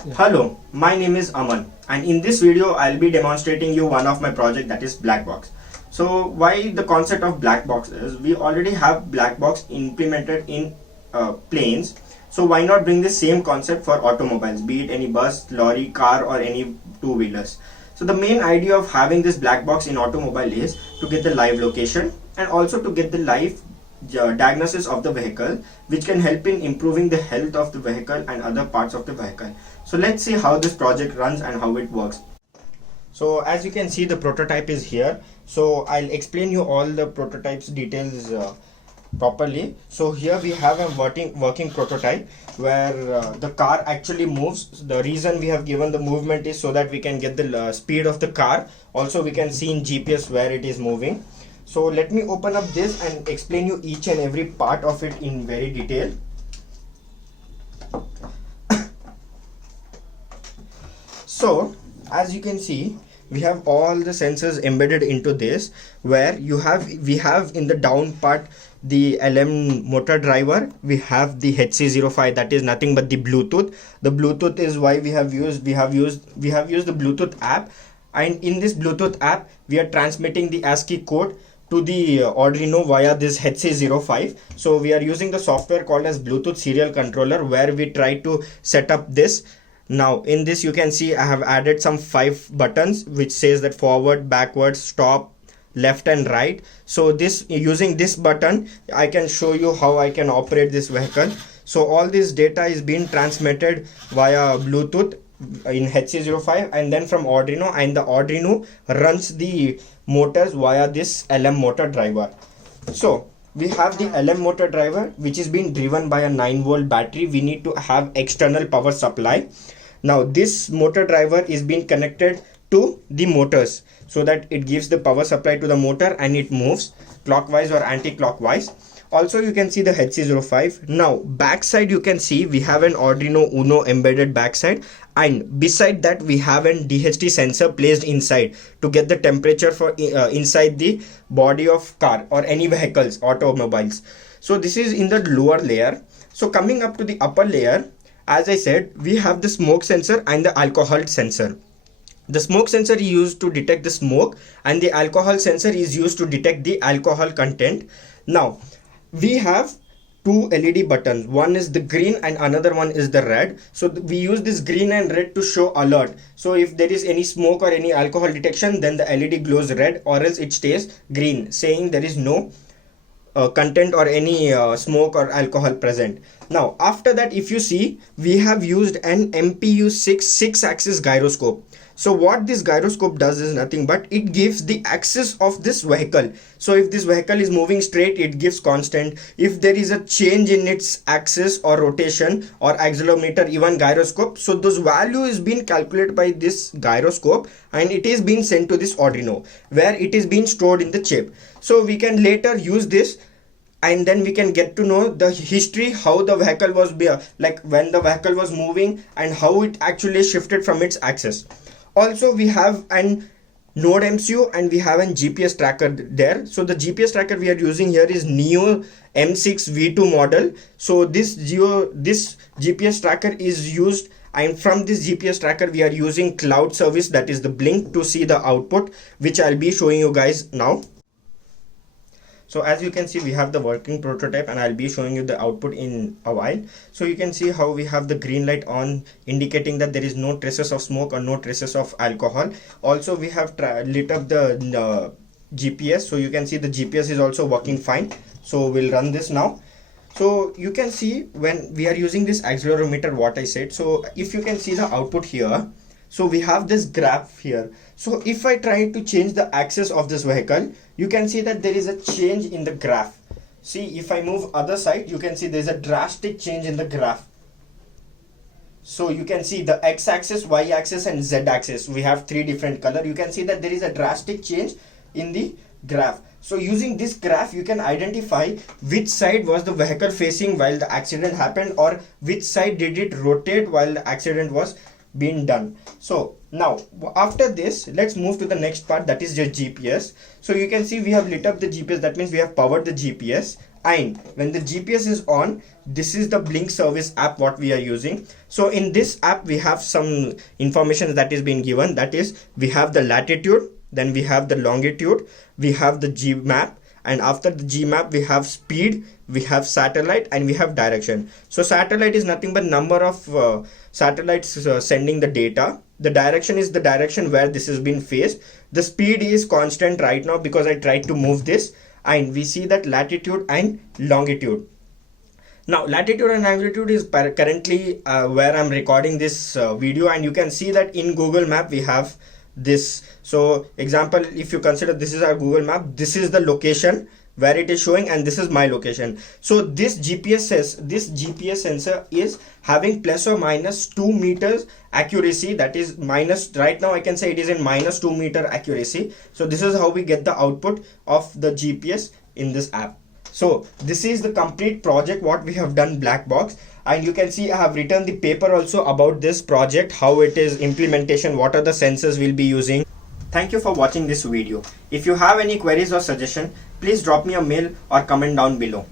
Hello, my name is Aman, and in this video I'll be demonstrating you one of my project, that is black box. So why the concept of black box is, we already have black box implemented in planes, so why not bring the same concept for automobiles, be it any bus, lorry, car or any two-wheelers. So the main idea of having this black box in automobile is to get the live location and also to get the live diagnosis of the vehicle, which can help in improving the health of the vehicle and other parts of the vehicle. So let's see how this project runs and how it works. So as you can see, the prototype is here. So I'll explain you all the prototypes details properly. So here we have a working prototype where the car actually moves. The reason we have given the movement is so that we can get the speed of the car. Also we can see in GPS where it is moving. So let me open up this and explain you each and every part of it in very detail. So as you can see, we have all the sensors embedded into this, where we have in the down part the LM motor driver, we have the HC05, that is nothing but the Bluetooth. The Bluetooth is why we have used the Bluetooth app, and in this Bluetooth app we are transmitting the ASCII code to the Arduino via this HC05. So we are using the software called as Bluetooth serial controller, where we try to set up this. Now in this you can see I have added some 5 buttons which says that forward, backward, stop, left and right. So this, using this button, I can show you how I can operate this vehicle. So all this data is being transmitted via Bluetooth in HC05 and then from Arduino, and the Arduino runs the motors via this LM motor driver. So we have the LM motor driver which is being driven by a 9-volt battery. We need to have external power supply. Now this motor driver is being connected to the motors so that it gives the power supply to the motor and it moves clockwise or anti-clockwise. Also you can see the HC05. Now backside you can see we have an Arduino Uno embedded backside, and beside that we have an DHT sensor placed inside to get the temperature for inside the body of car or any vehicles, automobiles. So this is in the lower layer. So coming up to the upper layer, as I said, we have the smoke sensor and the alcohol sensor. The smoke sensor is used to detect the smoke and the alcohol sensor is used to detect the alcohol content. Now we have 2 LED buttons, one is the green and another one is the red. So we use this green and red to show alert. So if there is any smoke or any alcohol detection, then the LED glows red, or else it stays green, saying there is no content or any smoke or alcohol present. Now after that, if you see, we have used an MPU6 6-axis gyroscope. So what this gyroscope does is nothing but it gives the axis of this vehicle. So if this vehicle is moving straight, it gives constant. If there is a change in its axis or rotation or accelerometer, even gyroscope, so those value is being calculated by this gyroscope and it is being sent to this Arduino, where it is being stored in the chip. So we can later use this and then we can get to know the history, how the vehicle was like when the vehicle was moving and how it actually shifted from its axis. Also we have an node MCU and we have an GPS tracker there. So the GPS tracker we are using here is Neo M6 V2 model. So this GPS tracker is used, and from this GPS tracker we are using cloud service, that is the Blink, to see the output, which I'll be showing you guys now. So as you can see, we have the working prototype and I'll be showing you the output in a while. So you can see how we have the green light on, indicating that there is no traces of smoke or no traces of alcohol. Also we have lit up the GPS. So you can see the GPS is also working fine. So we'll run this now. So you can see when we are using this accelerometer, what I said. So if you can see the output here, so we have this graph here. So if I try to change the axis of this vehicle, you can see that there is a change in the graph. See, if I move other side, you can see there's a drastic change in the graph. So you can see the x-axis, y-axis and z-axis. We have 3 different color. You can see that there is a drastic change in the graph. So using this graph, you can identify which side was the vehicle facing while the accident happened, or which side did it rotate while the accident was being done. So now after this, let's move to the next part, that is your GPS. So you can see we have lit up the GPS, that means we have powered the GPS, and when the GPS is on, this is the Blink service app what we are using. So in this app we have some information that is being given, that is we have the latitude, then we have the longitude, we have the Gmap, and after the Gmap we have speed, we have satellite, and we have direction. So satellite is nothing but number of satellites sending the data. The direction is the direction where this has been faced. The speed is constant right now because I tried to move this, and we see that latitude and longitude. Now latitude and longitude is currently where I'm recording this video, and you can see that in Google Map we have this. So example, if you consider this is our Google Map, this is the location where it is showing, and this is my location. So this GPS sensor is having plus or minus 2 meters accuracy, that is minus, right now I can say it is in minus 2 meter accuracy. So this is how we get the output of the GPS in this app. So this is the complete project what we have done, Black Box, and you can see I have written the paper also about this project, how it is implementation, what are the sensors we'll be using. Thank you for watching this video. If you have any queries or suggestion, please drop me a mail or comment down below.